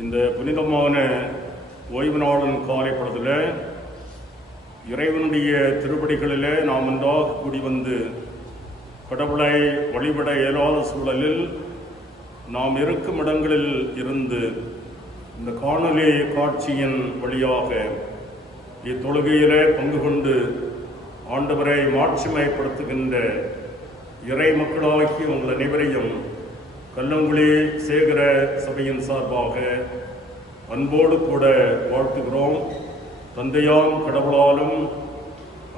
இந்த புனிதமான ஓய்வு நாளின் காலை பொழுதில் இறைவனுடைய திருப்படிகளிலே நாம் ஒன்றாக கூடி வந்து கடவுளை வழிபட இயலாத சூழலில் நாம் இருக்கும் இடங்களில் இருந்து இந்த காணொலி காட்சியின் வழியாக இத்தொழுகையிலே பங்கு கொண்டு ஆண்டவரை மாட்சிமைப்படுத்துகின்ற இறை மக்களாகி உங்கள் அனைவரையும் கல்லங்குழி சேகர சபையின் சார்பாக அன்போடு கூட வாழ்த்துகிறோம். தந்தையாம் கடவுளாலும்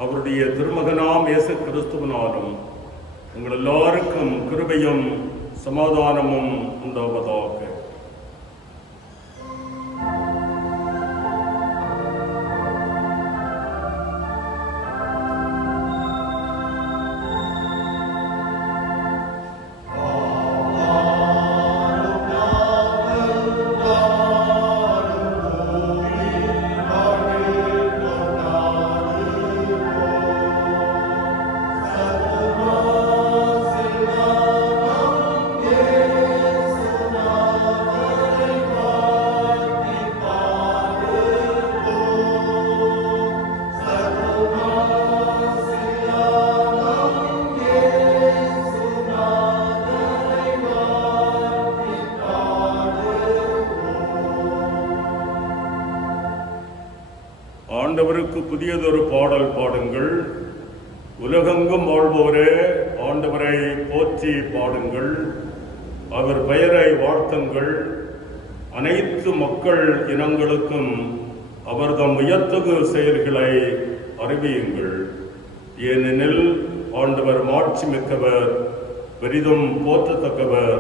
அவருடைய திருமகனாம் இயேசு கிறிஸ்துவினாலும் உங்கள் எல்லாருக்கும் கிருபையும் சமாதானமும் உண்டாவதாக. ஆண்டவருக்கு புதியதொரு பாடல் பாடுங்கள். உலகெங்கும் வாழ்வோரே ஆண்டவரை போற்றி பாடுங்கள். அவர் பெயரை வாழ்த்துங்கள். அனைத்து மக்கள் இனங்களுக்கும் அவர்தம் உயர்த்தகு செயல்களை அறிவியுங்கள். ஏனெனில் ஆண்டவர் மாட்சி மிக்கவர், பெரிதும் போற்றத்தக்கவர்,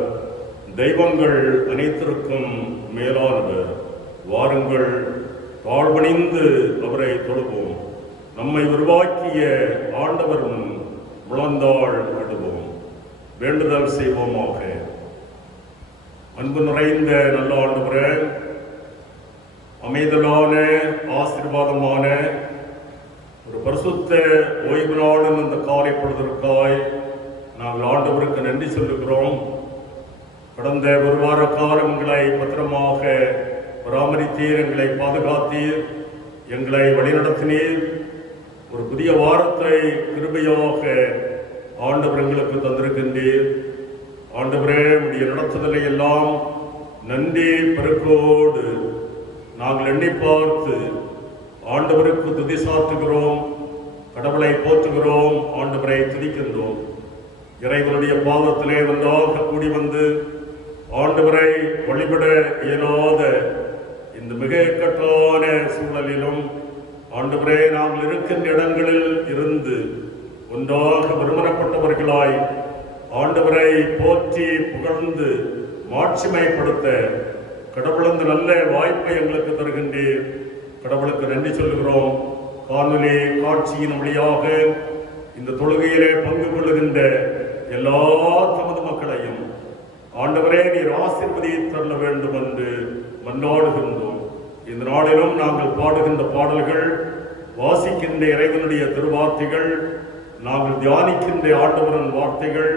தெய்வங்கள் அனைத்திற்கும் மேலானவர். வாருங்கள், தாழ்வணிந்து அவரை தொழுவோம். நம்மை உருவாக்கிய ஆண்டவர் முன் முழந்தாள் விடுவோம். வேண்டுதல் செய்வோமாக. அன்பு நிறைந்த நல்ல ஆண்டவரே, அமைதலான ஆசீர்வாதமான ஒரு பரிசுத்த ஓய்வு நாளின் இந்த காலை பொழுதற்காய் நாங்கள் ஆண்டவருக்கு நன்றி சொல்லுகிறோம். கடந்த ஒரு வார காலங்களை பத்திரமாக பராமரித்தீர், எங்களை பாதுகாத்தீர், எங்களை வழிநடத்தினீர். ஒரு புதிய வாரத்தை கிருபையாக ஆண்டவர் எங்களுக்கு தந்திருக்கின்றீர். ஆண்டவரே, உடைய நடத்துதலை எல்லாம் நன்றி பெருக்கோடு நாங்கள் எண்ணி பார்த்து ஆண்டவருக்கு துதி சாற்றுகிறோம், கடவுளை போற்றுகிறோம், ஆண்டவரை துதிக்கின்றோம். இறைவனுடைய பாதத்திலே ஒன்றாக கூடி வந்து ஆண்டவரை வழிபட இயலாத இந்த மிக இக்கட்டான சூழலிலும் ஆண்டவரே, நாங்கள் இருக்கின்ற இடங்களில் இருந்து ஒன்றாக விரும்பப்பட்டவர்களாய் ஆண்டவரை போற்றி புகழ்ந்து மாட்சிமைப்படுத்த கடவுளந்து நல்ல வாய்ப்பை எங்களுக்கு தருகின்றீர். கடவுளுக்கு நன்றி சொல்லுகிறோம். காணொலி காட்சியின் வழியாக இந்த தொழுகையிலே பங்கு கொள்ளுகின்ற எல்லா தமது மக்களையும் ஆண்டவரே நீர் ஆசீர்வதித்து தள்ள வேண்டும் என்று மன்றாடுகின்றோம். இந்த நாளிலும் நாங்கள் பாடுகின்ற பாடல்கள், வாசிக்கின்ற இறைவனுடைய திருவார்த்தைகள், நாங்கள் தியானிக்கின்ற ஆண்டவரின் வார்த்தைகள்,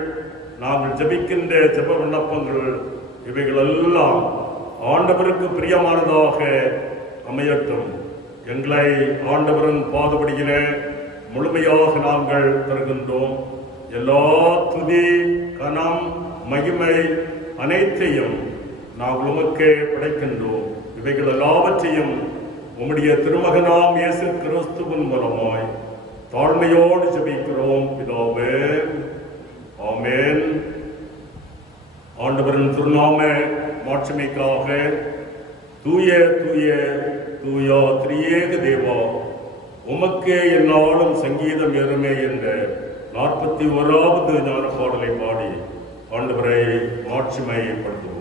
நாங்கள் ஜெபிக்கின்ற ஜெப விண்ணப்பங்கள், இவைகள் எல்லாம் ஆண்டவருக்கு பிரியமானதாக அமையட்டும். எங்களை ஆண்டவரின் பாதுபடியிலே முழுமையாக நாங்கள் தருகின்றோம். எல்லா துதி, கனம், மகிமை அனைத்தையும் நாங்கள் உமக்கே படைக்கின்றோம். இவைகள் எல்லாவற்றையும் உம்முடைய திருமகனாம் இயேசு கிறிஸ்துவின் மூலமாய் தாழ்மையோடு ஜெபிக்கிறோம் பிதாவே, ஆமென். ஆண்டவரின் திருநாம மாட்சிமைக்காக தூய தூய தூயா திரியேக தேவா உமக்கே என்னாலும் சங்கீதம் ஏறுமே என்ற 41வது ஞான பாடலை பாடி ஆண்டவரை மாட்சிமைப்படுத்துவோம்.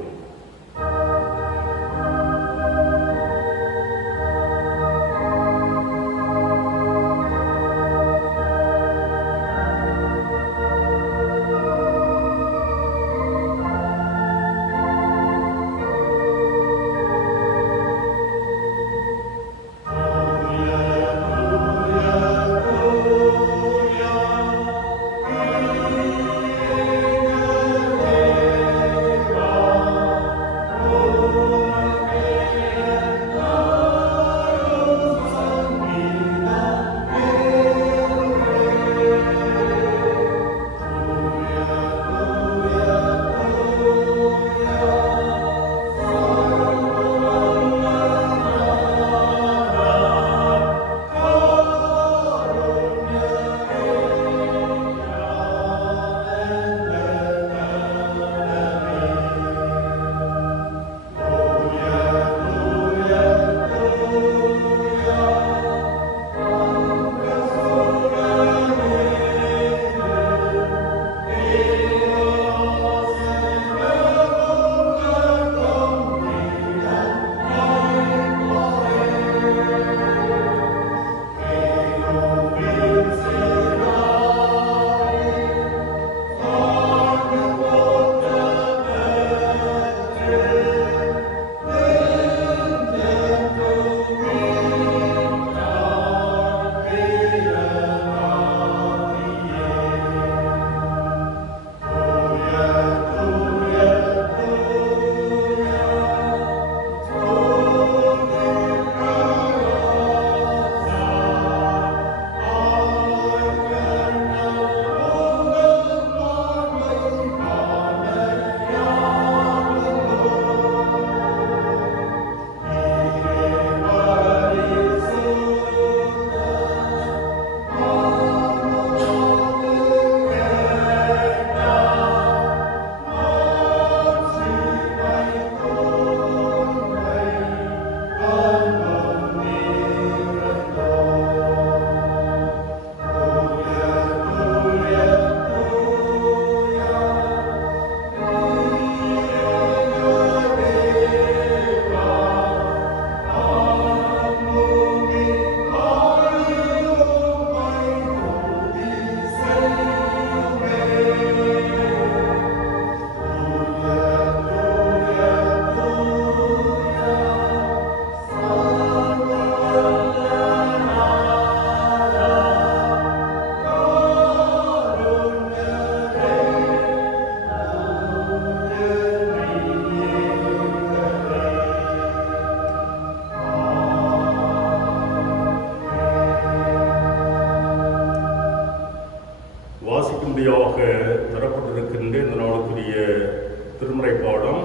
திருமுறை பாடம்.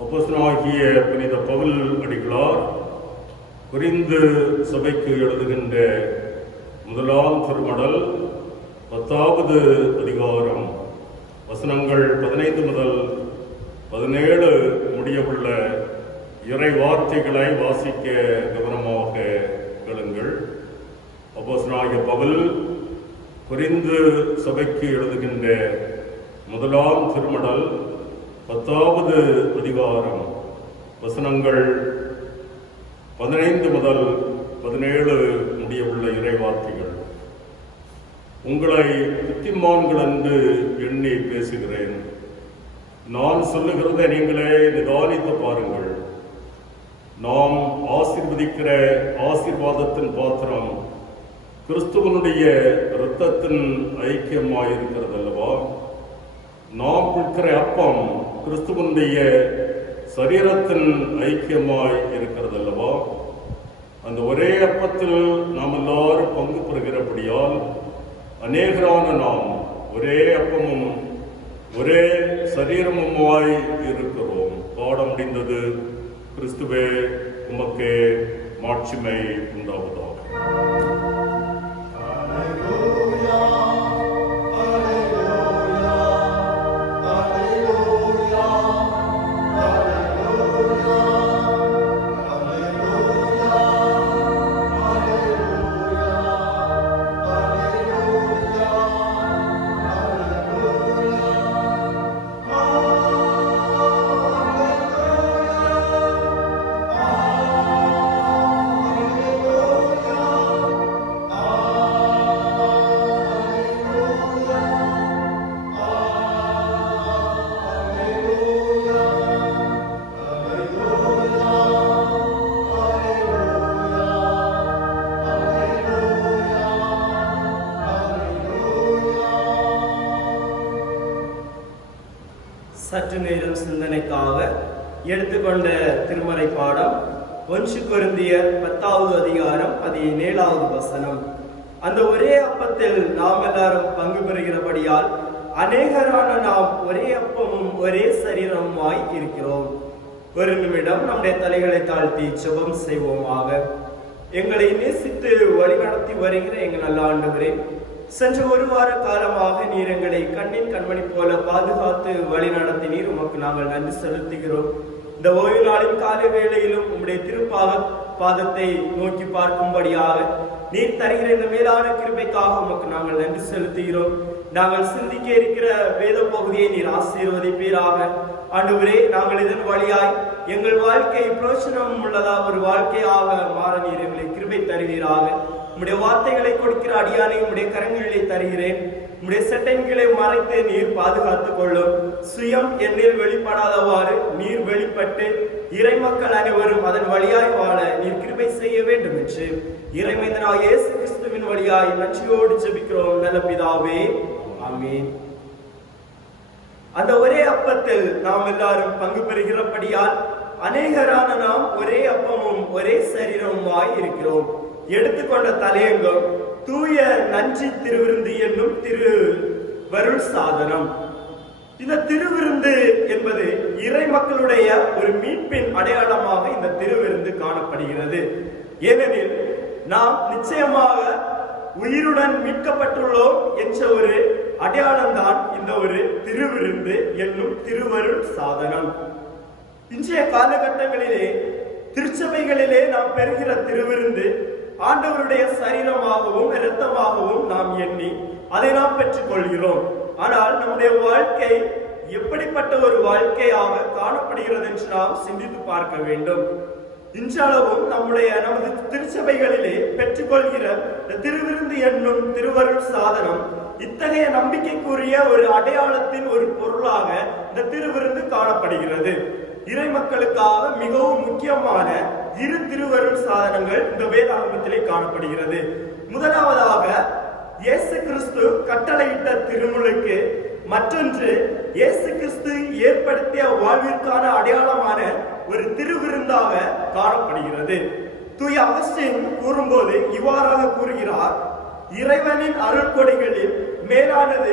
அப்போஸ்தலனாகிய புனித பவுல் அடிகளார் கொரிந்து சபைக்கு எழுதுகின்ற முதலாம் திருமடல் 10வது அதிகாரம் வசனங்கள் 15 முதல் 17 முடியவுள்ள இறை வார்த்தைகளை வாசிக்க கவனமாக கேளுங்கள். அப்போஸ்தலனாகிய பவுல் கொரிந்து சபைக்கு எழுதுகின்ற முதலாம் திருமடல் 10வது அதிகாரம் வசனங்கள் 15 முதல் 17 முடியவுள்ள இறை வார்த்தைகள். உங்களை புத்திமான்கள் என்று எண்ணி பேசுகிறேன். நான் சொல்லுகிறதை நீங்களே நிதானித்து பாருங்கள். நாம் ஆசீர்வதிக்கிற ஆசீர்வாதத்தின் பாத்திரம் கிறிஸ்துவனுடைய இரத்தத்தின் ஐக்கியமாயிருக்கிறது அல்லவா? நாம் கொடுக்கிற அப்பம் கிறிஸ்துவனுடைய சரீரத்தின் ஐக்கியமாய் இருக்கிறது அல்லவா? அந்த ஒரே அப்பத்தில் நாம் எல்லாரும் பங்கு பெறுகிறபடியால் அநேகரான நாம் ஒரே அப்பமும் ஒரே சரீரமுமாய் இருக்கிறோம். பாடம் முடிந்தது. கிறிஸ்துவே உமக்கே மாட்சிமை உண்டாவதாக. சற்று நேரம் சிந்தனைக்காக எடுத்துக்கொண்ட திருமறை பாடம் 1 கொரிந்தியர் 10வது அதிகாரம் 17வது வசனம். அந்த ஒரே அப்பத்தில் நாம் எல்லாரும் பங்கு பெறுகிறபடியால் அநேகரான நாம் ஒரே அப்பமும் ஒரே சரீரமுமாய் இருக்கிறோம். ஒரு நிமிடம் நம்முடைய தலைகளை தாழ்த்தி ஜெபம் செய்வோமாக. எங்களை நேசித்து வழிநடத்தி வருகிற எங்கள் நல்ல ஆண்டவரே, சென்ற ஒரு வார காலமாக நீர் எங்களை கண்ணின் கண்மணி போல பாதுகாத்து வழி நடத்தினீர். உமக்கு நாங்கள் நன்றி செலுத்துகிறோம். இந்த ஓய்வு நாளின் காலை வேளையிலும் உம்முடைய பாதத்தை நோக்கி பார்க்கும்படியாக நீர் தருகிற இந்த மேலான கிருபைக்காக உமக்கு நாங்கள் நன்றி செலுத்துகிறோம். நாங்கள் சிந்திக்க இருக்கிற வேத பகுதியை நீர் ஆசீர்வதிப்பீராக. ஆண்டவரே, நாங்கள் இதன் வழியாய் எங்கள் வாழ்க்கை பிரயோஜனம் உள்ளதா ஒரு வாழ்க்கையாக மாற நீர் எங்களை கிருபை தருவீராக. உம்முடைய வார்த்தைகளை கொடுக்கிற அடியானை உம்முடைய கரங்களிலே தருகிறேன். உம்முடைய சட்டைகளை மறைத்து நீர் பாதுகாத்துக் கொள்ளும். சுயம் என்னில் வெளிப்படாதவாறு நீர் வெளிப்பட்டு இறை மக்கள் அனைவரும் அதன் வழியாய் வாழ நீர் கிருபை செய்ய வேண்டும் என்று இறைமைந்தனாகிய இயேசு கிறிஸ்துவின் வழியாய் நன்றியோடு ஜெபிக்கிறோம் நல்ல பிதாவே, ஆமென். அந்த ஒரே அப்பத்தில் நாம் எல்லாரும் பங்கு பெறுகிறபடியால் அநேகரான நாம் ஒரே அப்பமும் ஒரே சரீரமுமாய் இருக்கிறோம். எடுத்துக்கொண்ட தலையங்கம் தூய நன்றி திருவிருந்து என்னும் திருவருள் சாதனம். இந்த திருவிருந்து என்பது இறை மக்களுடைய ஒரு மீட்பின் அடையாளமாக இந்த திருவிருந்து காணப்படுகிறது. ஏனெனில் நாம் நிச்சயமாக உயிருடன் மீட்கப்பட்டுள்ளோம் என்ற ஒரு அடையாளம் தான் இந்த ஒரு திருவிருந்து என்னும் திருவருள் சாதனம். இன்றைய காலகட்டங்களிலே திருச்சபைகளிலே நாம் பெறுகிற திருவிருந்து ஆண்டவருடைய சரீரமாகவும் இரத்தமாகவும் நாம் எண்ணி அதை நாம் பெற்றுக் கொள்கிறோம். ஆனால் நம்முடைய வாழ்க்கை எப்படிப்பட்ட ஒரு வாழ்க்கையாக காணப்படுகிறது என்று நாம் சிந்தித்து பார்க்க வேண்டும். இன்றளவும் நமது திருச்சபைகளிலே பெற்றுக்கொள்கிற திருவிருந்து என்னும் திருவருள் சாதனம் இத்தகைய நம்பிக்கைக்குரிய ஒரு அடையாளத்தின் ஒரு பொருளாக இந்த திருவிருந்து காணப்படுகிறது. இறை மக்களுக்காக மிகவும் முக்கியமான இரு திருவருள் சாதனங்கள் இந்த வேதாகமத்திலே காணப்படுகிறது. முதலாவதாக இயேசு கிறிஸ்து கட்டளையிட்ட திருமுழுக்கு, மற்றொன்று இயேசு கிறிஸ்து ஏற்படுத்திய வாழ்விற்கான அடையாளமான ஒரு திருவிருந்தாக காணப்படுகிறது. தூய அகஸ்டின் கூறும்போது இவ்வாறாக கூறுகிறார்: இறைவனின் அருள்கொடைகளில் மேலானது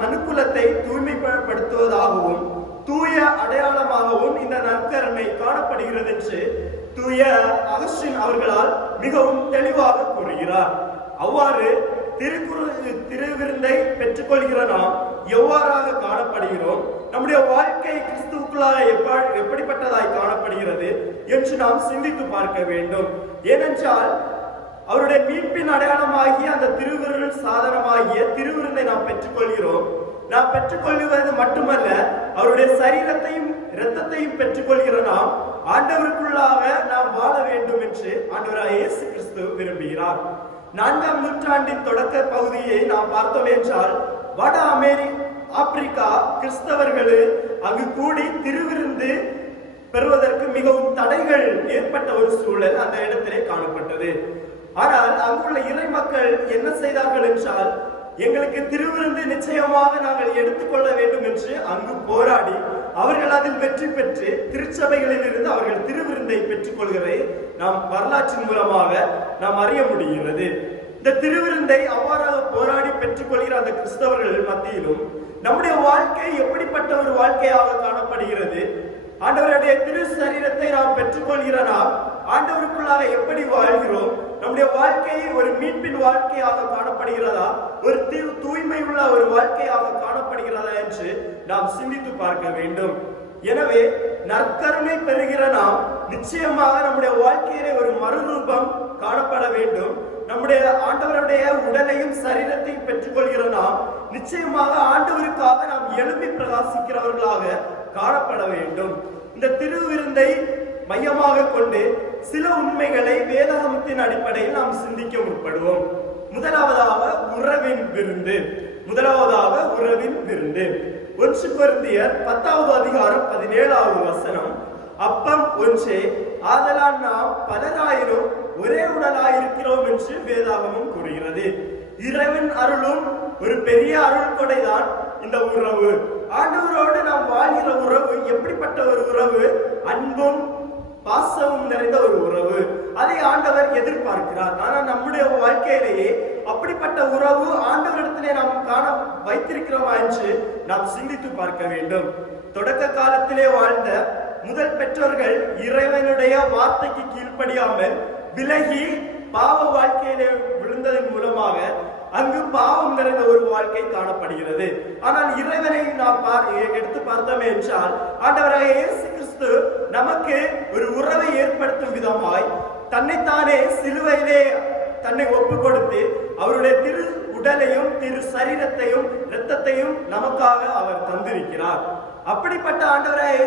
மனுக்குலத்தை தூய்மைப்படுத்துவதாகவும் நற்கருணை காணப்படுகிறது என்று தூய அகஸ்டின் அவர்களால் மிகவும் தெளிவாக கூறுகிறார். அவ்வாறு திருவிருந்தை பெற்றுக்கொள்கிற நாம் எவ்வாறாக காணப்படுகிறோம், நம்முடைய வாழ்க்கை கிறிஸ்துவுக்குள்ளாக எப்படிப்பட்டதாய் காணப்படுகிறது என்று நாம் சிந்தித்து பார்க்க வேண்டும். ஏனென்றால் அவருடைய மீட்பின் அடையாளமாகிய அந்த திருவிருள் சாதனமாகிய திருவிருந்தை நாம் பெற்றுக்கொள்கிறோம். நாம் பெற்றுக்கொள்வது மட்டுமல்ல, அவருடைய சரீரத்தையும் இரத்தத்தையும் பெற்றுக்கொள்கிற நாம் ஆண்டவருக்குள்ளாக நாம் வாழ வேண்டும் என்று ஆண்டவராகிய இயேசு கிறிஸ்து விரும்புகிறார். 4ஆம் நூற்றாண்டின் தொடக்க பகுதியை நாம் பார்த்தோம் என்றால், வட ஆப்பிரிக்கா கிறிஸ்தவர்கள் அங்கு கூடி திருவிருந்து பெறுவதற்கு மிகவும் தடைகள் ஏற்பட்ட ஒரு சூழல் அந்த இடத்திலே காணப்பட்டது. ஆனால் அங்குள்ள இறை மக்கள் என்ன செய்தார்கள் என்றால், எங்களுக்கு திருவிருந்து நிச்சயமாக நாங்கள் எடுத்துக்கொள்ள வேண்டும் என்று அங்கு போராடி அவர்கள் அதில் வெற்றி பெற்று திருச்சபைகளில் இருந்து அவர்கள் திருவிருந்தை பெற்றுக் கொள்கிறதை நாம் வரலாற்றின் மூலமாக நாம் அறிய முடிகிறது. இந்த திருவிருந்தை அவ்வாறாக போராடி பெற்றுக் கொள்கிற அந்த கிறிஸ்தவர்கள் மத்தியிலும் நம்முடைய வாழ்க்கை எப்படிப்பட்ட ஒரு வாழ்க்கையாக காணப்படுகிறது, ஆண்டவருடைய திரு சரீரத்தை நாம் பெற்றுக்கொள்கிற நாம் ஆண்டவருக்குள்ளாக எப்படி வாழ்கிறோம், நம்முடைய வாழ்க்கை ஒரு மீட்பின் வாழ்க்கையாக காணப்படுகிறதா, ஒரு தூய்மை உள்ள ஒரு வாழ்க்கையாக காணப்படுகிறதா என்று நாம் சிந்தித்து பார்க்க வேண்டும். எனவே நற்கருணை பெறுகிற நாம் நிச்சயமாக நம்முடைய வாழ்க்கையிலே ஒரு மறுரூபம் காணப்பட வேண்டும். நம்முடைய ஆண்டவருடைய உடலையும் சரீரத்தையும் பெற்றுக்கொள்கிற நாம் நிச்சயமாக ஆண்டவருக்காக நாம் எழுப்பி பிரகாசிக்கிறவர்களாக காணப்பட வேண்டும். இந்த திருவிருந்தை மையமாக கொண்டு சில உண்மைகளை வேதாகமத்தின் அடிப்படையில் நாம் சிந்திக்க முற்படுவோம். முதலாவதாக உறவின் விருந்து. 1 கொரிந்தியர் 10வது அதிகாரம் 17வது வசனம், அப்பம் ஒன்றே, ஆதலால் நாம் பலராயிரும் ஒரே உடலாயிருக்கிறோம் என்று வேதாகமம் கூறுகிறது. இறைவன் அருளும் ஒரு பெரிய அருள் கொடைதான் இந்த உறவு. ஆண்டவரோடு நாம் வாழ்கிற உறவு எப்படிப்பட்ட ஒரு உறவு? அன்பும் பாசமும் நிறைந்த ஒரு உறவு. அதை ஆண்டவர் எதிர்பார்க்கிறார். ஆனால் நம்முடைய வாழ்க்கையிலேயே அப்படிப்பட்ட உறவு ஆண்டவரிடத்திலே நாம் காண வைத்திருக்கிறோமா என்று நாம் சிந்தித்து பார்க்க வேண்டும். தொடக்க காலத்திலே வாழ்ந்த முதல் பெற்றோர்கள் இறைவனுடைய வார்த்தைக்கு கீழ்ப்படியாமல் விலகி பாவ வாழ்க்கையிலே விழுந்ததன் மூலமாக அங்கு பாவம் நிறைந்த ஒரு வாழ்க்கை காணப்படுகிறது. ஆனால் இறைவனை நாம் எடுத்து பார்த்தோமே என்றால், ஆண்டவராகிய இயேசு கிறிஸ்து நமக்கு ஒரு உறவை ஏற்படுத்தும் விதமாய் தன்னைத்தானே சிலுவையிலே தன்னை ஒப்பு கொடுத்து அவருடைய திரு உடலையும் திரு சரீரத்தையும் இரத்தத்தையும் நமக்காக அவர் தந்திருக்கிறார். அப்படிப்பட்ட ஆண்டவராகிய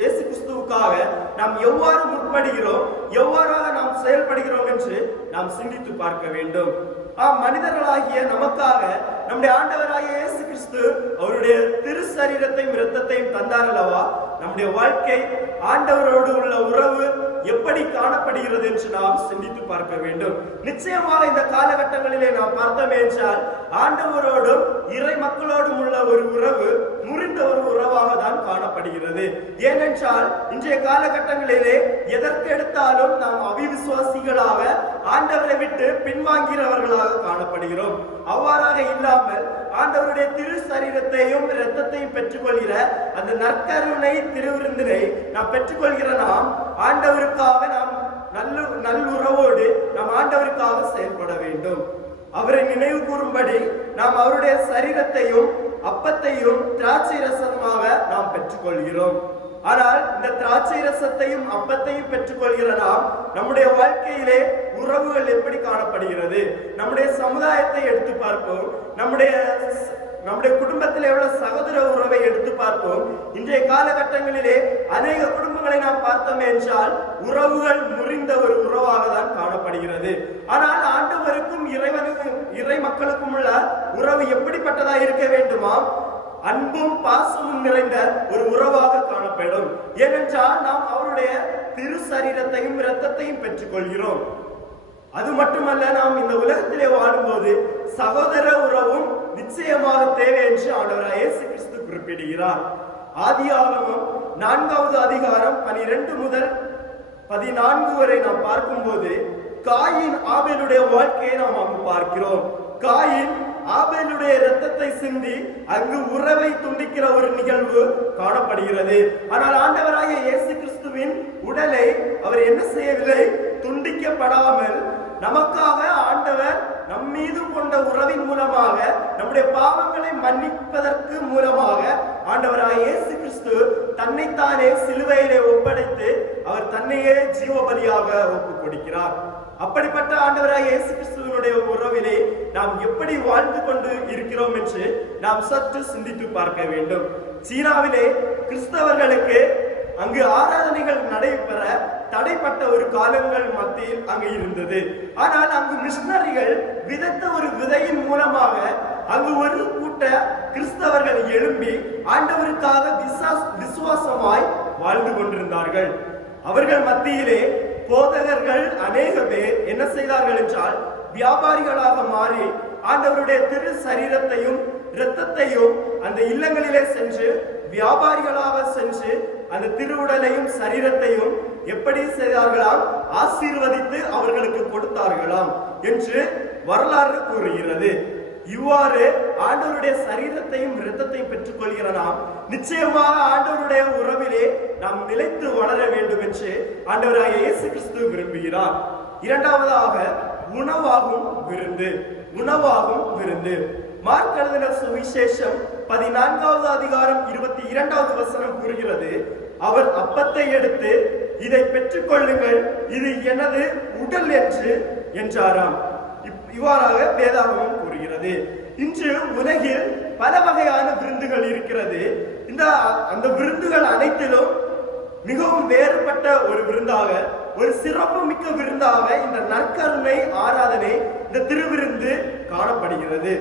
இயேசு கிறிஸ்துவுக்காக நாம் எவ்வாறு முற்படுகிறோம், எவ்வாறாக நாம் செயல்படுகிறோம் என்று நாம் சிந்தித்து பார்க்க வேண்டும். மனிதர்களாகிய நமக்காக நம்முடைய ஆண்டவராகிய இயேசு கிறிஸ்து அவருடைய திரு சரீரத்தையும் இரத்தத்தையும் தந்தார் அல்லவா? நம்முடைய வாழ்க்கை ஆண்டவரோடு உள்ள உறவு எப்படி காணப்படுகிறது என்று நாம் சிந்தித்து பார்க்க வேண்டும். நிச்சயமாக இந்த காலகட்டங்களிலே நாம் பார்த்தோம் என்றால், ஆண்டவரோடும் இறை மக்களோடும் உள்ள ஒரு உறவு முறிந்த ஒரு உறவாக தான் காணப்படுகிறது. ஏனென்றால் இன்றைய காலகட்டங்களிலே எதற்கு எடுத்தாலும் நாம் அவிசுவாசிகளாக ஆண்டவரை விட்டு பின்வாங்கிறவர்களாக காணப்படுகிறோம். அவ்வாறாக இல்லாமல் ஆண்டவருடைய திரு சரீரத்தையும் இரத்தத்தையும் பெற்றுக்கொள்கிற அந்த நற்கருணை திருவிருந்தினை நாம் பெற்றுக்கொள்கிற நாம் ஆண்டவருக்காக நாம் நல்லுறவோடு நாம் ஆண்டவருக்காக செயல்பட வேண்டும். அவரை நினைவு கூறும்படி நாம் அவருடைய சரீரத்தையும் அப்பத்தையும் திராட்சை ரசமாக நாம் பெற்றுக்கொள்கிறோம். ஆனால் இந்த திராட்சை ரசத்தையும் அப்பத்தையும் பெற்றுக்கொள்கிற நாம் நம்முடைய வாழ்க்கையிலே உறவுகள் எப்படி காணப்படுகிறது? நம்முடைய சமுதாயத்தை எடுத்து பார்ப்போம். நம்முடைய குடும்பத்தில் எவ்வளவு சகோதர உறவை எடுத்து பார்ப்போம். இன்றைய காலகட்டங்களிலே அநேக குடும்பங்களை நாம் பார்த்தோம் என்றால் உறவுகள் முறிந்த ஒரு உறவாக தான் காணப்படுகிறது. ஆனால் ஆண்டவருக்கும் இறை மக்களுக்கும் உள்ள உறவு எப்படிப்பட்டதா இருக்க வேண்டுமா? அன்பும் பாசமும் நிறைந்த ஒரு உறவாக காணப்படும். ஏனென்றால் நாம் அவருடைய திரு சரீரத்தையும் இரத்தத்தையும் பெற்றுக் கொள்கிறோம். அது மட்டுமல்ல, நாம் இந்த உலகத்திலே வாழும்போது சகோதர உறவும் நிச்சயமாக தேவை என்று ஆண்டவராகிய இயேசு கிறிஸ்து குறிப்பிடுகிறார். ஆதியாகமம் 4வது அதிகாரம் 12 முதல் 14 வரை நாம் பார்க்கும்போது காயின் ஆபேலுடைய வாழ்க்கையை நாம் அங்கு பார்க்கிறோம். காயின் ஆபேலுடைய இரத்தத்தை சிந்தி அங்கு உறவை துண்டிக்கிற ஒரு நிகழ்வு காணப்படுகிறது. ஆனால் ஆண்டவராகிய இயேசு கிறிஸ்துவின் உடலை அவர் என்ன செய்யவில்லை? துண்டிக்கப்படாமல் நமக்காக ஆண்டவர் நம் மீது கொண்ட உறவின் மூலமாக நம்முடைய பாவங்களை மன்னிப்பதற்கு மூலமாக ஆண்டவராகிய இயேசு கிறிஸ்து தன்னைத்தானே சிலுவையிலே ஒப்படைத்து அவர் தன்னையே ஜீவபலியாக ஒப்புக் கொடுக்கிறார். அப்படிப்பட்ட ஆண்டவராகிய இயேசு கிறிஸ்துவினுடைய உறவிலே நாம் எப்படி வாழ்ந்து கொண்டு இருக்கிறோம் என்று நாம் சற்று சிந்தித்து பார்க்க வேண்டும். சீனாவிலே கிறிஸ்தவர்களுக்கு அங்கு ஆராதனைகள் நடைபெற தடைப்பட்ட ஒரு காலங்கள் மத்தியில் அங்கு இருந்தது. ஆனால் அங்கு மிஷனரிகள் விதைத்த ஒரு விதையின் மூலமாக அங்கு ஒரு கூட்ட கிறிஸ்தவர்கள் எழும்பி ஆண்டவருக்காக விசுவாசமாய் வாழ்ந்து கொண்டிருந்தார்கள். அவர்கள் மத்தியிலே போதகர்கள் அநேக பேர் என்ன செய்தார்கள் என்றால் வியாபாரிகளாக மாறி ஆண்டவருடைய திரு சரீரத்தையும் இரத்தத்தையும் அந்த இல்லங்களிலே சென்று வியாபாரிகளாக சென்று அந்த திருவுடலையும் சரீரத்தையும் எப்படி செய்தார்களாம்? ஆசீர்வதித்து அவர்களுக்கு கொடுத்தார்களாம் என்று வரலாறு கூறுகிறது. இவ்வாறு ஆண்டவருடைய சரீரத்தையும் இரத்தத்தையும் பெற்றுக் கொள்கிற நாம் நிச்சயமாக ஆண்டவருடைய உறவிலே நாம் நிலைத்து வளர வேண்டும் என்று ஆண்டவராகிய இயேசு கிறிஸ்து விரும்புகிறார். இரண்டாவதாக உணவாகும் விருந்து. உணவாகும் விருந்து. மார்க் எழுதின சுவிசேஷம் 14வது அதிகாரம் 22வது வசனம் கூறுகிறது, அவர் அப்பத்தை எடுத்து இதை பெற்றுக் கொள்ளுங்கள், இது எனது உடல் என்று என்றாராம். இவ்வாறாக வேதாகமம் கூறுகிறது. இன்று உலகில் பல வகையான விருந்துகள் இருக்கிறது. அந்த விருந்துகள் அனைத்திலும் மிகவும் வேறுபட்ட ஒரு விருந்தாக, ஒரு சிறப்பு மிக்க விருந்தாக இந்த நற்கருணை ஆராதனை, இந்த திருவிருந்து காணப்படுகிறது.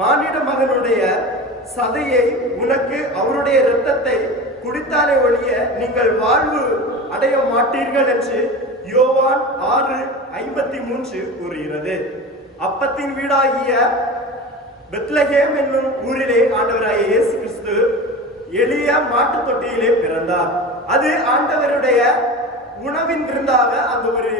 மானிட மகனுடைய சதையை உனக்கு அவருடைய இரத்தத்தை குடித்தாலே ஒழிய நீங்கள் வாழ்வு அடைய மாட்டீர்கள் என்று யோவான் 6:53 கூறுகிறது. அப்பத்தின் வீடாகிய பெத்லகேம் என்னும் ஊரிலே ஆண்டவராகிய இயேசு கிறிஸ்து எளிய மாட்டு தொட்டியிலே பிறந்தார். அது ஆண்டவருடைய உணவின் விருந்தாக அந்த ஒரு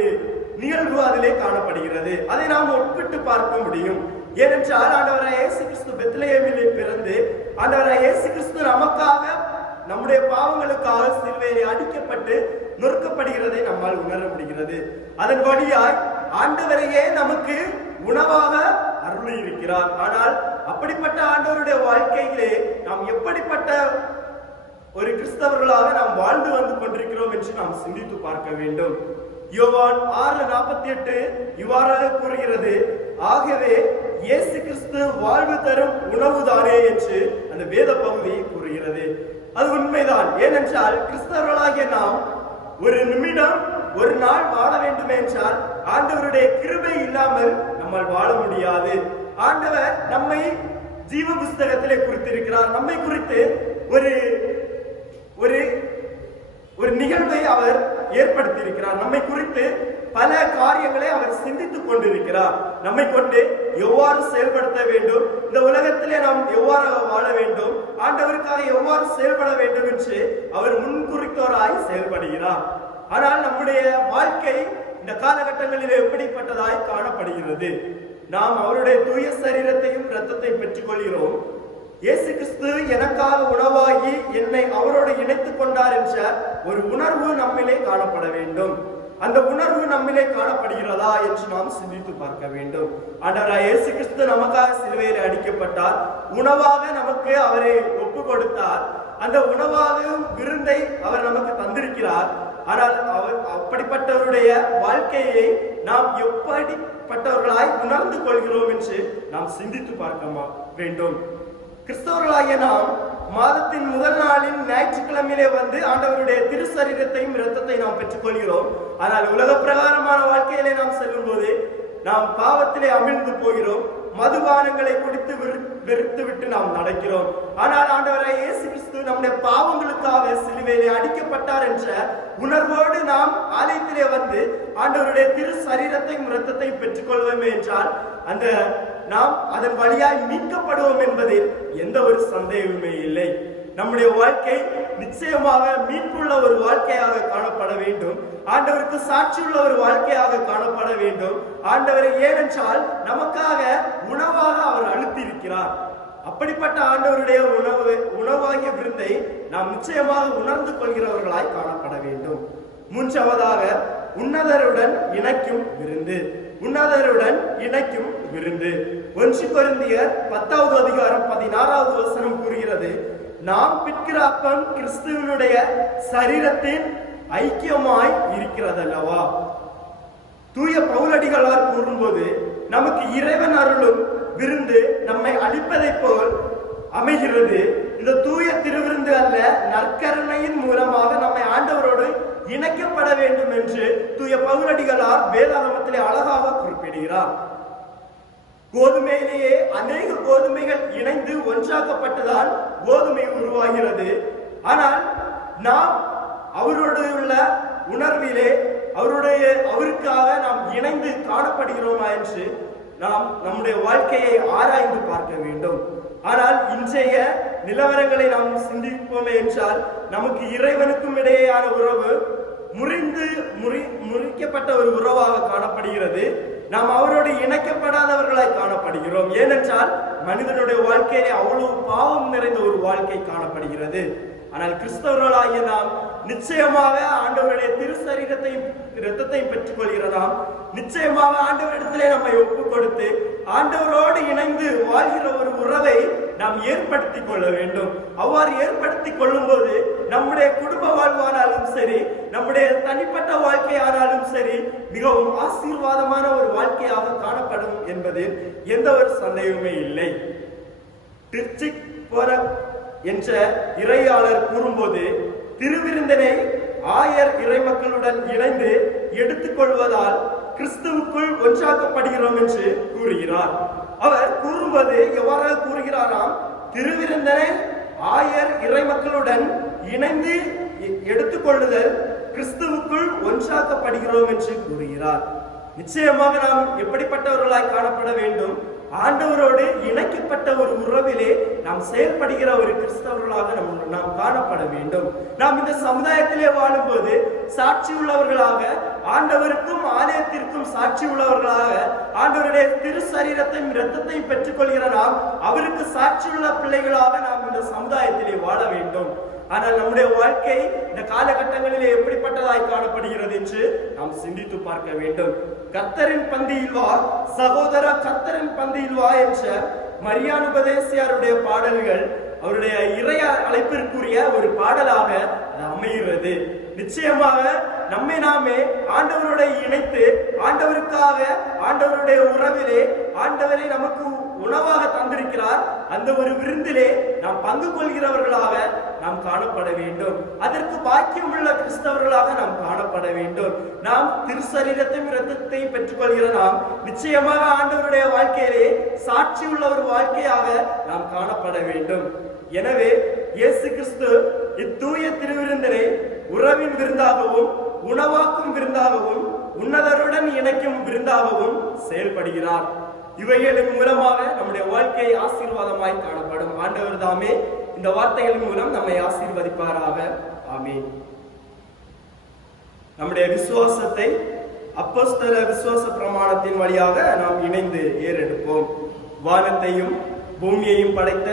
நிகழ்வு அதிலே காணப்படுகிறது. அதை நாம் ஒப்பிட்டு பார்க்க முடியும். ஏனென்றால் ஆண்டவராகிய இயேசு கிறிஸ்து பெத்லகேமிலே பிறந்து ஆண்டவராகிய இயேசு கிறிஸ்து நமக்காக நம்முடைய பாவங்களுக்காக சிலுவையிலே அடிக்கப்பட்டு நொறுக்கப்படுகிறதை நம்மால் உணர முடிகிறது. அதன் வழியாய் ஆண்டவரையே நமக்கு உணவாக அருளி இருக்கிறார். ஆனால் அப்படிப்பட்ட ஆண்டவருடைய வாழ்க்கையிலே நாம் எப்படிப்பட்ட ஒரு கிறிஸ்தவர்களாக நாம் வாழ்ந்து வந்து கொண்டிருக்கிறோம் என்று நாம் சிந்தித்து பார்க்க வேண்டும். யோவான் 6:48 இவ்வாறாக கூறுகிறது, ஆகவே இயேசு கிறிஸ்து வாழ்வு தரும் உணவுதானே என்று அந்த வேத பகுதி கூறுகிறது. அது உண்மைதான். ஏனென்றால் கிறிஸ்தவர்களாகிய நாம் ஒரு நிமிடம் ஒரு நாள் வாழ வேண்டும் என்றால் ஆண்டவருடைய கிருபை இல்லாமல் நம்மால் வாழ முடியாது. ஆண்டவர் நம்மை ஜீவ புஸ்தகத்திலே குறித்திருக்கிறார். நம்மை குறித்து ஒரு நிகழ்வை அவர் ஏற்படுத்தி இருக்கிறார். நம்மை குறித்து பல காரியங்களை அவர் சிந்தித்துக் கொண்டிருக்கிறார். நம்மை கொண்டு எவ்வாறு செயல்படுத்த வேண்டும், இந்த உலகத்திலே நாம் எவ்வாறு வாழ வேண்டும், ஆண்டவருக்காக எவ்வாறு செயல்பட வேண்டும் என்று அவர் முன்குறித்தோராய் செயல்படுகிறார். ஆனால் நம்முடைய வாழ்க்கை இந்த காலகட்டங்களில் எப்படிப்பட்டதாய் காணப்படுகிறது? நாம் அவருடைய தூய சரீரத்தையும் இரத்தத்தையும் பெற்றுக் கொள்கிறோம். இயேசு கிறிஸ்து எனக்காக உணவாகி என்னை அவரோடு இணைத்துக் கொண்டார் என்ற ஒரு உணர்வு நம்மிலே காணப்பட வேண்டும். அந்த உணர்வு நம்மிலே காணப்படுகிறதா என்று நாம் சிந்தித்து பார்க்க வேண்டும். ஆண்டவராகிய இயேசு கிறிஸ்து நமக்காக சிலுவையில் அடிக்கப்பட்டார். உணவாக நமக்கு அவரை ஒப்பு கொடுத்தார். அந்த உணவாக விருந்தை அவர் நமக்கு தந்திருக்கிறார். ஆனால் அவர் அப்படிப்பட்டவருடைய வாழ்க்கையை நாம் எப்படிப்பட்டவர்களாய் உணர்ந்து கொள்கிறோம் என்று நாம் சிந்தித்து பார்க்க வேண்டும். கிறிஸ்தவர்களாகிய நாம் மாதத்தின் முதல் நாளின் ஞாயிற்றுக்கிழமையிலே வந்து ஆண்டவருடைய திருசரீரத்தையும் இரத்தத்தை நாம் பெற்றுக் கொள்கிறோம். ஆனால் உலக பிரகாரமான வாழ்க்கையிலே நாம் செல்லும் போது நாம் பாவத்திலே அமிழ்ந்து போகிறோம். மதுபானங்களை குடித்து வெறுத்து விட்டு நாம் நடக்கிறோம். ஆனால் ஆண்டவராகிய இயேசு கிறிஸ்து நம்முடைய பாவங்களுக்காக சிலுவையிலே அடிக்கப்பட்டார் என்ற உணர்வோடு நாம் ஆலயத்திலே வந்து ஆண்டவருடைய திரு சரீரத்தையும் இரத்தத்தையும் பெற்றுக் கொள்வோமே என்றால் நாம் அதன் வழியாய் மீட்கப்படுவோம் என்பதில் எந்த ஒரு சந்தேகமே இல்லை. நம்முடைய வாழ்க்கை நிச்சயமாக மீட்புள்ள ஒரு வாழ்க்கையாக காணப்பட வேண்டும். ஆண்டவருக்கு சாட்சியுள்ள ஒரு வாழ்க்கையாக காணப்பட வேண்டும். ஆண்டவரை ஏனென்றால் நமக்காக உணவாக அவர் அளித்திருக்கிறார். அப்படிப்பட்ட ஆண்டவருடைய உணவாகிய விருந்தை நாம் நிச்சயமாக உணர்ந்து கொள்கிறவர்களாய் காணப்பட வேண்டும். மூன்றாவதாக உன்னதருடன் இணைக்கும் விருந்து. உன்னதருடன் இணைக்கும் விருந்து. 1 கொரிந்தியர் 10வது அதிகாரம் 16வது வசனம் கூறுகிறது, நாம் பிற்கிற அப்பம் கிறிஸ்துவனுடைய சரீரத்தின் ஐக்கியமாய் இருக்கிறதல்லவா. தூய பவுலடிகளார் கூறும்போது நமக்கு இறைவன் அருளும் விருந்து நம்மை அளிப்பதை போல் அமைகிறது. இந்த தூய திருவிருந்து அல்ல, நற்கருணையின் மூலமாக நம்மை ஆண்டவரோடு இணைக்கப்பட வேண்டும் என்று தூய பவுலடிகளார் வேதாகமத்திலே அழகாக குறிப்பிடுகிறார். கோதுமையிலேயே அநேக கோதுமைகள் இணைந்து ஒன்றாக்கப்பட்டுதான் கோதுமை உருவாகிறது. ஆனால் நாம் அவருடைய உள்ள உணர்விலே அவருக்காக நாம் இணைந்து காணப்படுகிறோமா என்று நாம் நம்முடைய வாழ்க்கையை ஆராய்ந்து பார்க்க வேண்டும். ஆனால் இன்றைய நிலவரங்களை நாம் சிந்திப்போமே என்றால் நமக்கு இறைவனுக்கும் இடையேயான உறவு முறிக்கப்பட்ட ஒரு உறவாக காணப்படுகிறது. நாம் அவரோடு இணைக்கப்படாதவர்களாய் காணப்படுகிறோம். ஏனென்றால் மனிதனுடைய வாழ்க்கையிலே அவ்வளவு பாவம் நிறைந்த ஒரு வாழ்க்கை காணப்படுகிறது. ஆனால் கிறிஸ்தவர்களாகிய நாம் நிச்சயமாக ஆண்டவருடைய திருசரீரத்தையும் இரத்தத்தையும் பெற்றுக் கொள்கிறதாம். நிச்சயமாக ஆண்டவரிடத்திலே நம்மை ஒப்புக் கொடுத்து ஆண்டவரோடு இணைந்து வாழ்கிற ஒரு உறவை நாம் ஏற்படுத்திக் கொள்ள வேண்டும். அவ்வாறு ஏற்படுத்திக் கொள்ளும் போது நம்முடைய குடும்ப வாழ்வானாலும் சரி, நம்முடைய தனிப்பட்ட வாழ்க்கையானாலும் சரி, மிகவும் ஆசீர்வாதமான ஒரு வாழ்க்கையாக காணப்படும் என்பதில் எந்த ஒரு சந்தேகமே இல்லை. டிர்ச்சிக் போரக் என்ற இறையாளர் கூறும்போது திருவிருந்தனை ஆயர் இறைமக்களுடன் இணைந்து எடுத்துக்கொள்வதால் கிறிஸ்துவுக்குள் ஒன்றாக்கப்படுகிறோம் என்று கூறுகிறார். அவர் கூறும்போது எவ்வாறு கூறுகிறாராம், திருவிருந்தனை ஆயர் இறைமக்களுடன் இணைந்து எடுத்துக்கொள்ளுதல் கிறிஸ்துவுக்குள் ஒன்றாக்கப்படுகிறோம் என்று கூறுகிறார். நிச்சயமாக நாம் எப்படிப்பட்டவர்களாய் காணப்பட வேண்டும்? ஆண்டவரோடு இணைக்கப்பட்ட ஒரு உறவிலே நாம் செயல்படுகிற ஒரு கிறிஸ்தவர்களாக நாம் காணப்பட வேண்டும். நாம் இந்த சமுதாயத்திலே வாழும்போது சாட்சி உள்ளவர்களாக, ஆண்டவருக்கும் ஆலயத்திற்கும் சாட்சி உள்ளவர்களாக, ஆண்டவருடைய திரு சரீரத்தையும் இரத்தத்தையும் பெற்றுக்கொள்கிற நாம் அவருக்கு சாட்சியுள்ள பிள்ளைகளாக நாம் இந்த சமுதாயத்திலே வாழ வேண்டும். ஆனால் நம்முடைய வாழ்க்கை இந்த காலகட்டங்களிலே எப்படிப்பட்டதாய் காணப்படுகிறது என்று நாம் சிந்தித்து பார்க்க வேண்டும். கர்த்தரின் பந்தியில் வா சகோதர, கர்த்தரின் பந்தியில் வா என்ற மரியானுபதேசியாருடைய பாடல்கள் அவருடைய இறை அழைப்பிற்குரிய ஒரு பாடலாக அமைகிறது. நிச்சயமாக நம்மை நாமே ஆண்டவருடைய இணைத்து ஆண்டவருக்காக, ஆண்டவருடைய உறவிலே ஆண்டவரை நமக்கு உணவாக தந்திருக்கிறார். அந்த ஒரு விருந்திலே நாம் பங்கு கொள்கிறவர்களாக நாம் காணப்பட வேண்டும். அதற்கு பாக்கியம் உள்ள கிறிஸ்தவர்களாக நாம் காணப்பட வேண்டும். நாம் திருசரீரத்தையும் இரத்தத்தையும் பெற்றுக்கொள்கிற நாம் நிச்சயமாக ஆண்டவருடைய வாழ்க்கையிலே சாட்சி உள்ள ஒரு வாழ்க்கையாக நாம் காணப்பட வேண்டும். எனவே இயேசு கிறிஸ்து இத்தூய திருவிருந்தனை உறவின் விருந்தாகவும், உணவாக்கும் விருந்தாகவும், உன்னதருடன் இணைக்கும் விருந்தாகவும் செயல்படுகிறார். இவைகளின் மூலமாக நம்முடைய வாழ்க்கை ஆசீர்வாதமாய் காணப்படும். ஆண்டவர் தாமே இந்த வார்த்தைகளின் மூலம் நம்மை ஆசீர்வதிப்பாராக. ஆமென். நம்முடைய விசுவாசத்தை அப்போஸ்தல விசுவாச பிரமாணத்தின் வழியாக நாம் இணைந்து ஏறெடுப்போம். வானத்தையும் பூமியையும் படைத்த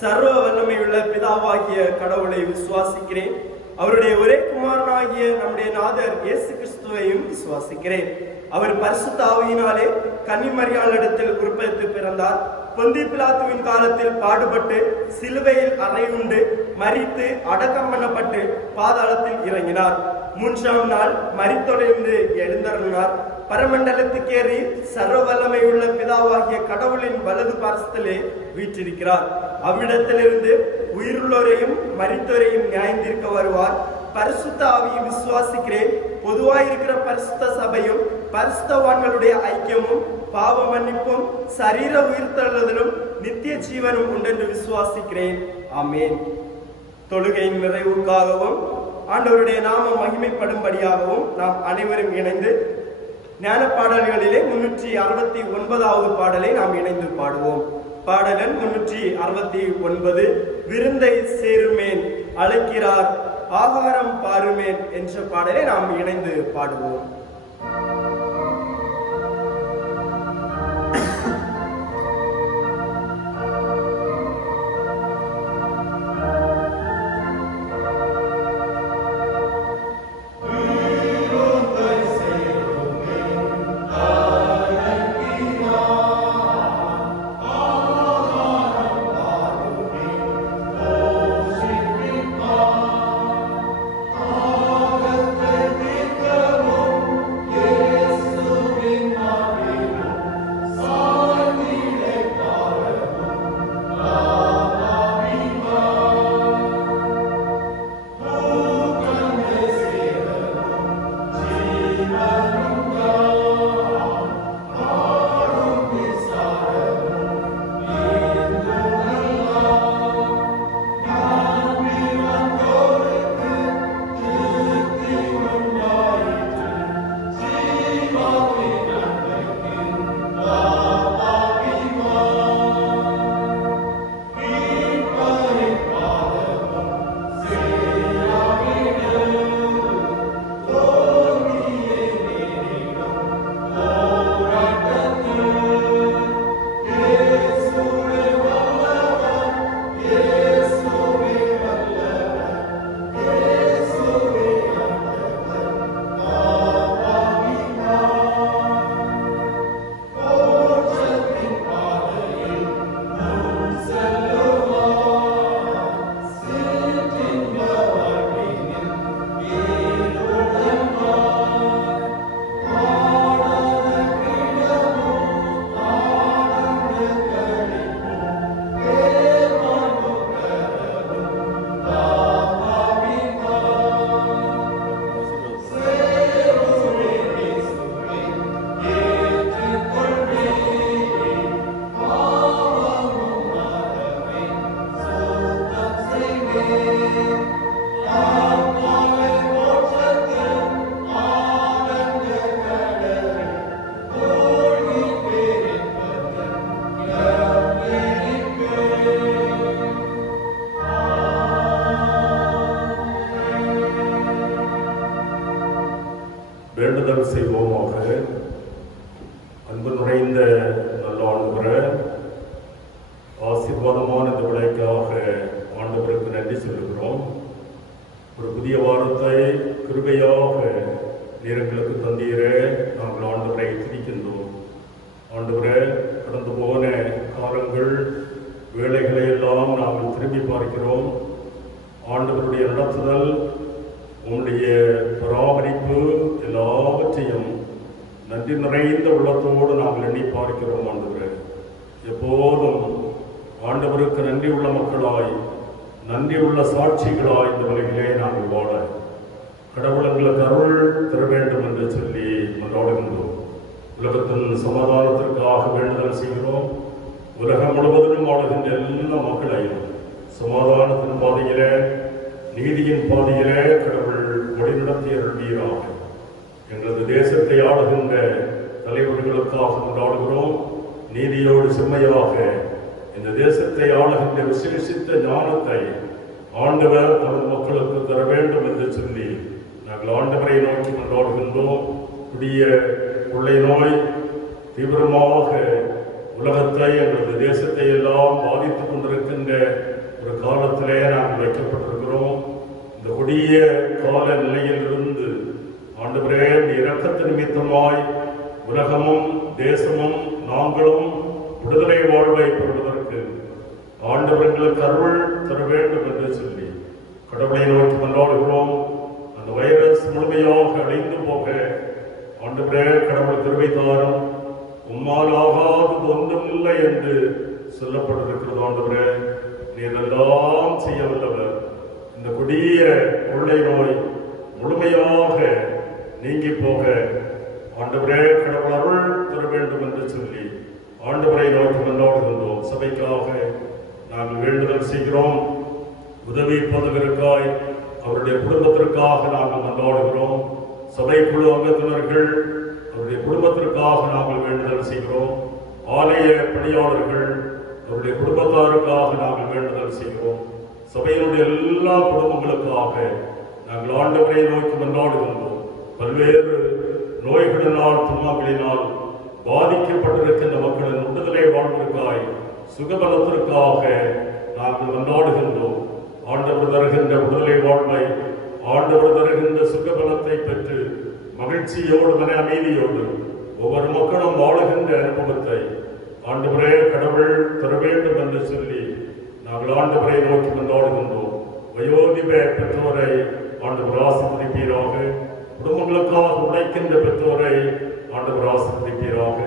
சர்வ வல்லமையுள்ள பிதாவாகிய கடவுளை விசுவாசிக்கிறேன். அவருடைய ஒரே குமாரனாகிய நம்முடைய நாதர் இயேசு கிறிஸ்துவையும் விசுவாசிக்கிறேன். அவர் பரிசுத்த ஆவியினாலே கன்னிமரியாளிடத்தில் உற்பத்தி பிறந்தார். பொந்தி பிலாத்துவின் காலத்தில் பாடுபட்டு சிலுவையில் அறையுண்டு மரித்து அடக்கம் பண்ணப்பட்டு பாதாளத்தில் இறங்கினார். 3ஆம் நாள் மரித்தொழிந்து எழுந்தருளினார். பரமண்டலத்துக்கேறி சர்வ வல்லமை உள்ள பிதாவாகிய கடவுளின் வலது பாரசத்திலே வீற்றிருக்கிறார். அவ்விடத்திலிருந்து உயிருள்ளோரையும் மரித்தோரையும் நியாயந்தீர்க்க வருவார். பரிசுத்த ஆவியை விசுவாசிக்கிறேன். பொதுவாயிருக்கிற பரிசுத்த சபையும் பரிசுத்தவான்களுடைய ஐக்கியமும் பாவ மன்னிப்பும் சரீர உயிர்த்தெழுதலும் நித்திய ஜீவனும் உண்டென்று விசுவாசிக்கிறேன். ஆமென். தொழுகையின் நிறைவுக்காகவும் ஆண்டவருடைய நாம மகிமைப்படும்படியாகவும் நாம் அனைவரும் இணைந்து ஞான பாடல்களிலே 369வது பாடலை நாம் இணைந்து பாடுவோம். பாடலன் 369 விருந்தை சேருமேன் அழைக்கிறார் ஆகாரம் பாருமேன் என்ற பாடலை நாம் இணைந்து பாடுவோம். வேண்டுதல் செய்வோமாக. அன்பு நிறைந்த நல்ல ஆண்டவரே, ஆசீர்வாதமான இந்த விலைக்காக ஆண்டவருக்கு நன்றி சொல்லுகிறோம். ஒரு புதிய வாரத்தை கிருபையாக எங்களுக்கு தந்தீரே நாங்கள் ஆண்டவரை துதிக்கின்றோம். ஆண்டவரே, கடந்து போன காலங்கள் வேலைகளை எல்லாம் நாங்கள் திரும்பி பார்க்கிறோம். ஆண்டவருடைய நடத்துதல், உன்னுடைய பராமரிப்பு எல்லாவற்றையும் நன்றி நிறைந்த உள்ளத்தோடு நாங்கள் எண்ணி பார்க்கிறோம். ஆண்டவரே, எப்போதும் ஆண்டவருக்கு நன்றி உள்ள மக்களாய், நன்றி உள்ள சாட்சிகளாய் இந்த உலகிலே நாங்கள் வாழ கடவுள் எங்களுக்கு அருள் தர வேண்டும் என்று சொல்லி மன்றாடுகின்றோம். உலகத்தின் சமாதானத்திற்காக வேண்டுதல் செய்கிறோம். உலகம் முழுவதிலும் வாழுகின்ற எல்லா மக்களையும் சமாதானத்தின் பாதையிலே, நீதியின் பாதையிலே கடவுள் வழிநடத்தி அருள்வீராக. எங்களது தேசத்தை ஆளுகின்ற தலைவர்களுக்காக கொண்டாடுகிறோம். நீதியோடு செம்மையாக இந்த தேசத்தை ஆளுகின்ற விசேஷித்த ஞானத்தை ஆண்டவர் தமது மக்களுக்கு தர வேண்டும் என்று சொல்லி நாங்கள் ஆண்டவரை நோக்கி கொண்டாடுகின்றோம். புதிய கொள்ளை நோய் தீவிரமாக உலகத்தை, எங்களது தேசத்தை எல்லாம் பாதித்துக் கொண்டிருக்கின்ற ஒரு காலத்திலே நாங்கள் வைக்கப்பட்டிருக்கிறோம். இந்த கொடிய கால நிலையிலிருந்து ஆண்டவரே, இரக்கத்து நிமித்தமாய் உலகமும் தேசமும் நாங்களும் விடுதலை வாழ்வை பெறுவதற்கு ஆண்டவர்களுக்கு அருள் தர வேண்டும் என்று சொல்லி கடவுளை நோக்கி கொண்டாடுகிறோம். அந்த வைரஸ் முழுமையாக அழிந்து போக ஆண்டவரே கடவுள் கிருபை தாரும். உம்மால் ஆகாதது ஒன்றும் இல்லை என்று சொல்லப்பட்டிருக்கிறது. ஆண்டவரே, நீரெல்லாம் செய்ய வல்லவர். இந்த கொடிய கொள்ளை நோய் முழுமையாக நீங்கி போக ஆண்டவரே கடவுள் அருள் தர வேண்டும் என்று சொல்லி ஆண்டவரை நோக்கி கொண்டாடுகின்றோம். சபைக்காக நாங்கள் வேண்டுதல் செய்கிறோம். உதவி பதவிற்காய், அவருடைய குடும்பத்திற்காக நாங்கள் கொண்டாடுகிறோம். சபைக்குழு அங்கத்தினர்கள், அவருடைய குடும்பத்திற்காக நாங்கள் வேண்டுதல் செய்கிறோம். ஆலய பணியாளர்கள், அவருடைய குடும்பத்தாருக்காக நாங்கள் வேண்டுதல் செய்கிறோம். சபையினுடைய எல்லா குடும்பங்களுக்காக நாங்கள் ஆண்டவரை நோக்கி மன்றாடுகின்றோம். பல்வேறு நோய்களினால் துன்பங்களினால் பாதிக்கப்பட்டிருக்கின்ற மக்களின் விடுதலை வாழ்விற்காய் சுகபலத்திற்காக நாங்கள் மன்றாடுகின்றோம். ஆண்டவர் தருகின்ற விடுதலை வாழ்வை, ஆண்டவர் தருகின்ற சுகபலத்தை பெற்று மகிழ்ச்சியோடு மன அமைதியோடு ஒவ்வொரு மக்களும் வாழுகின்ற அனுபவத்தை ஆண்டவரே கடவுள் தர வேண்டும் என்று சொல்லி நாங்கள் ஆண்டவரை நோக்கி மன்றாடுகின்றோம். வயோதிப பெற்றோரை ஆண்டவர் ஆசீர்வதிப்பீராக. குடும்பங்களுக்காக உழைக்கின்ற பெற்றோரை ஆண்டவர் ஆசீர்வதிப்பீராக.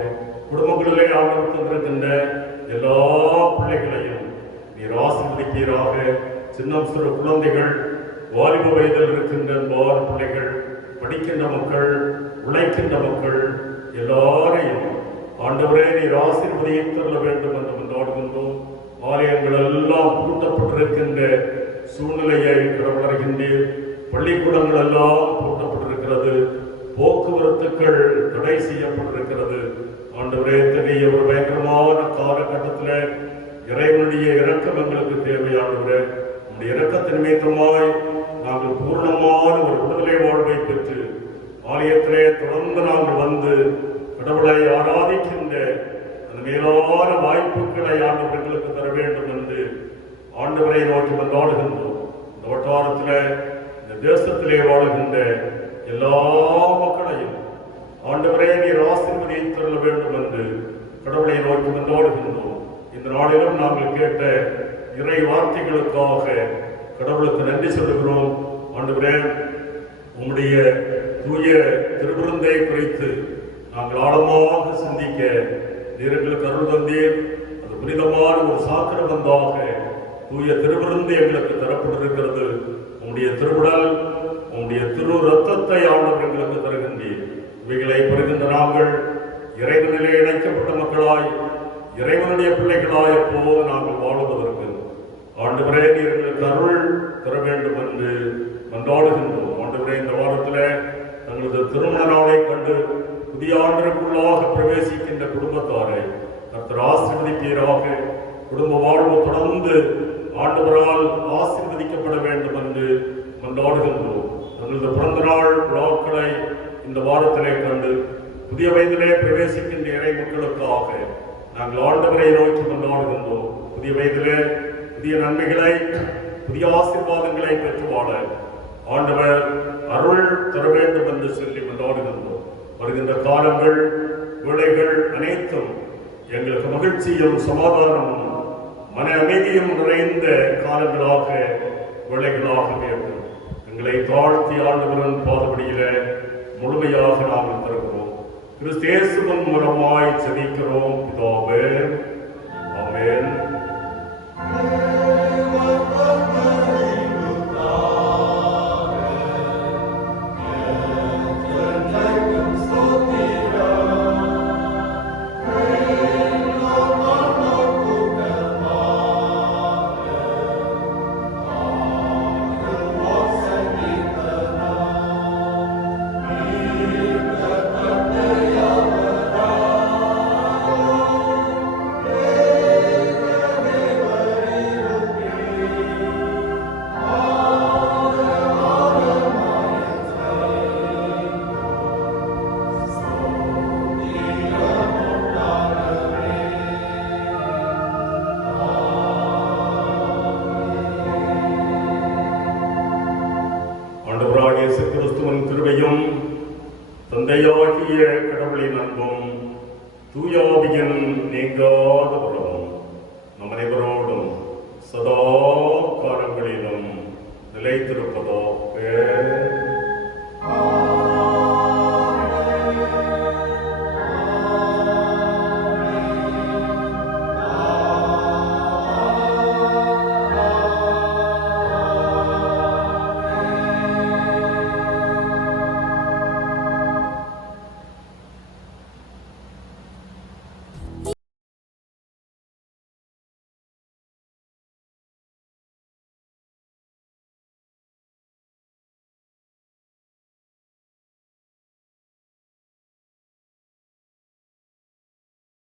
குடும்பங்களிலே ஆண்டவர் தந்திருக்கின்ற எல்லா பிள்ளைகளையும் நீர் ஆசீர்வதிப்பீராக. சின்னம் சிறு குழந்தைகள், வாலிப வயதில் இருக்கின்ற பிள்ளைகள், படிக்கின்ற மக்கள், உழைக்கின்ற மக்கள் எல்லாரையும் ஆண்டவரே நீர் ஆசீர்வதித்து தர வேண்டும் என்று மன்றாடுகின்றோம். ஆலயங்கள் எல்லாம் பூட்டப்பட்டிருக்கின்ற சூழ்நிலையை கடவுளர்கின்றீர். பள்ளிக்கூடங்கள் எல்லாம் பூட்டப்பட்டிருக்கிறது. போக்குவரத்துக்கள் தடை செய்யப்பட்டிருக்கிறது. ஆண்டவரே இத்தகைய ஒரு பயங்கரமான காலகட்டத்தில் இறைவனுடைய இரக்கம் எங்களுக்கு தேவையானவரே. உங்களுடைய இரக்கத்தின் நிமித்தமாய் நாங்கள் பூர்ணமான ஒரு விடுதலை வாழ்வை பெற்று ஆலயத்திலே தொடர்ந்து நாங்கள் வந்து கடவுளை ஆராதிக்கின்ற அந்த மேலான வாய்ப்புகளை ஆண்டவர்களுக்கு தர வேண்டும் என்று ஆண்டவரை நோக்கி மன்றாடுகின்றோம். இந்த வட்டாரத்தில், இந்த தேசத்திலே வாழுகின்ற எல்லா மக்களையும் ஆண்டவரே நீர் ஆசீர்வதித்து தர வேண்டும் என்று கடவுளை நோக்கி மன்றாடுகின்றோம். இந்த நாளிலும் நாங்கள் கேட்ட இறை வார்த்தைகளுக்காக கடவுளுக்கு நன்றி சொல்லுகிறோம். ஆண்டவரே, உம்முடைய தூய திருவிருந்தை குறித்து நாங்கள் ஆழமாக சிந்திக்க எங்களுக்கு அருள் தந்தீர். அது புனிதமான ஒரு சாக்கிரமந்தாக தூய திருவிருந்து எங்களுக்கு தரப்பட்டிருக்கிறது. உம்முடைய திருவுடல், உம்முடைய திரு ரத்தத்தை ஆண்டவர் எங்களுக்கு தருகின்றீர். இவைகளை பெறுகின்ற நாங்கள் இறைவனிலே இணைக்கப்பட்ட மக்களாய், இறைவனுடைய பிள்ளைகளாய் எப்போது நாங்கள் வாழுவதற்கு ஆண்டவரே நீர் எங்களுக்கு அருள் தர வேண்டும் என்று மன்றாடுகின்றோம். ஆண்டவரே, இந்த வாரத்தில் தங்களது திருமண நாளை கண்டு புதிய ஆண்டிற்குள்ளாக பிரவேசிக்கின்ற குடும்பத்தாரை கர்த்தர் ஆசீர்வதிப்பீராக. குடும்ப வாழ்வு தொடர்ந்து ஆண்டவரால் ஆசீர்வதிக்கப்பட வேண்டும் என்று மன்றாடுகின்றோம். தங்களது பிறந்த நாள் விழாக்களை இந்த வாரத்திலே கண்டு புதிய வயதிலே பிரவேசிக்கின்ற இறை மக்களுக்காக நாங்கள் ஆண்டவரை நோக்கி மன்றாடுகின்றோம். புதிய வயதிலே புதிய நன்மைகளை, புதிய ஆசீர்வாதங்களை பெற்று வாழ ஆண்டவர் அருள் தர வேண்டும் என்று சொல்லி மன்றாடுகின்றோம். வருகின்ற காலங்கள், வேளைகள் அனைத்தும் எங்களுக்கு மகிழ்ச்சியும் சமாதானமும் மன அமைதியும் நிறைந்த காலங்களாக, வேளைகளாக வேண்டும். எங்களை தாழ்த்தி ஆண்டவரின் பாதபடியில முழுமையாக நாங்கள் தருகிறோம். கிறிஸ்து இயேசுவின் மூலமாய் ஜெபிக்கிறோம் பிதாவே. ஆமென். கிறிஸ்துவின் கிருபையும் தந்தையாகிய கடவுளின் அன்பும் தூயாவியின் நீங்காத உறவும் நம் அனைவரோடும் சதா காலங்களிலும் நிலைத்திருப்பதாக.